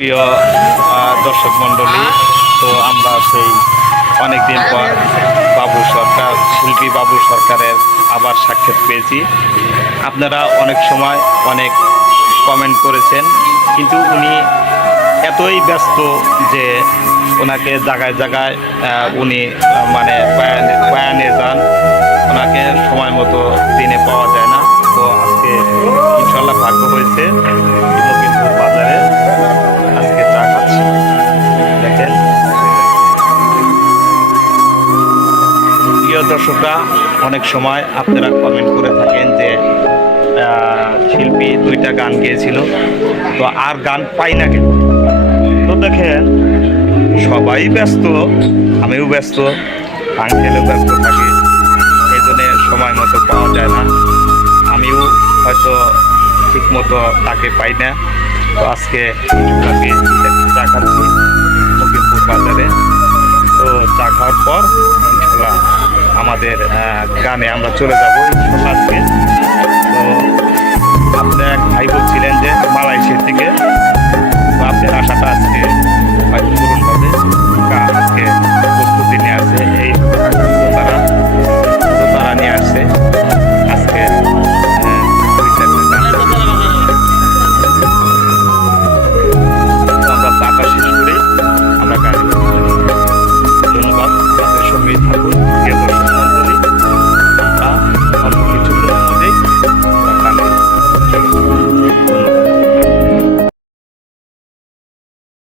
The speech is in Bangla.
প্রিয় দর্শক মণ্ডলী, তো আমরা সেই অনেকদিন পর শিল্পী বাবু সরকারের আবার সাক্ষাৎ পেয়েছি। আপনারা অনেক সময় অনেক কমেন্ট করেছেন, কিন্তু উনি এতই ব্যস্ত যে ওনাকে জায়গায় জায়গায় উনি মানে বয়ানে যান, ওনাকে সময় মতো দিনে পাওয়া যায় না। তো আজকে ইনশাল্লাহ ভাগ্য হয়েছে লখিমপুর বাজারে আজকে চা খাচ্ছি। দেখেন প্রিয় দর্শকরা, অনেক সময় আপনারা কমেন্ট করে থাকেন যে শিল্পী 2টা গান গেয়েছিল, তো আর গান পাই না কেন। তো দেখেন সবাই ব্যস্ত, আমিও ব্যস্ত, আঙ্কেলও ব্যস্ত থাকি, এই জন্য সময় মতো পাওয়া যায় না। আমিও হয়তো ঠিক মতো তাকে পাই না। তো আজকে তাকে চা খাচ্ছি লখিমপুর বাজারে। তো চা খাওয়ার পর ইনশাল্লাহ আমাদের গানে আমরা চলে যাবো ইনশাল্লাহ আজকে।